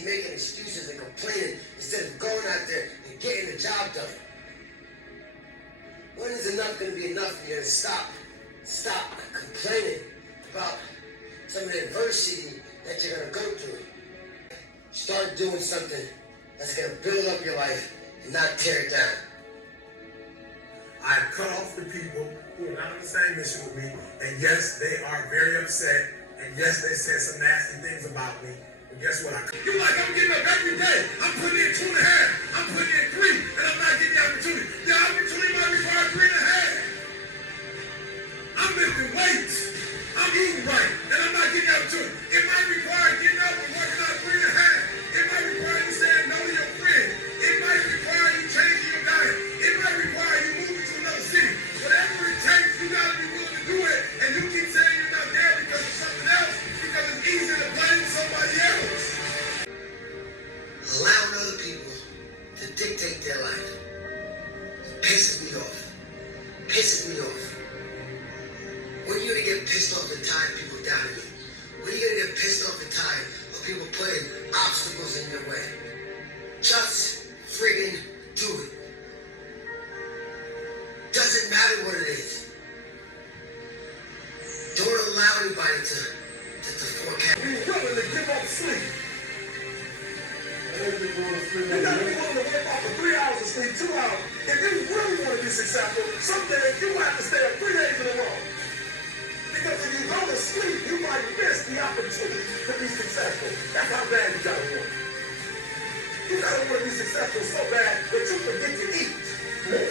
busy making excuses and complaining instead of going out there and getting the job done? When is enough going to be enough and you're going to stop complaining about some of the adversity that you're going to go through? Start doing something that's going to build up your life and not tear it down. I've cut off the people who are not on the same mission with me, and yes, they are very upset, and yes, they said some nasty things about me, but guess what? You're like, I'm getting up every day, I'm putting in 2.5, I'm putting in 3, and I'm not getting the opportunity. The opportunity might require 3.5. I'm lifting weights, I'm eating right, and I'm not getting the opportunity. It might require getting up and working out 3.5. It might require you saying no to your friend. It might require you changing your diet. It might require you moving to another city. Whatever it takes, you gotta be willing to do it. And you keep saying you're not there because of something else, because it's easier to blame somebody else. Allowing other people to dictate their life pisses me off. Pisses me off. When are you gonna get pissed off and tired of people doubting you? When are you gonna get pissed off and tired of people putting obstacles in your way? Just friggin' do it. Doesn't matter what it is. Don't allow anybody to forecast. Be willing to give up sleep. You gotta be willing to work off for 3 hours of sleep, 2 hours. If you really want to be successful, some days you have to stay up 3 days in a row. Because if you go to sleep, you might miss the opportunity to be successful. That's how bad you gotta work. You gotta want to be successful so bad that you forget to eat more.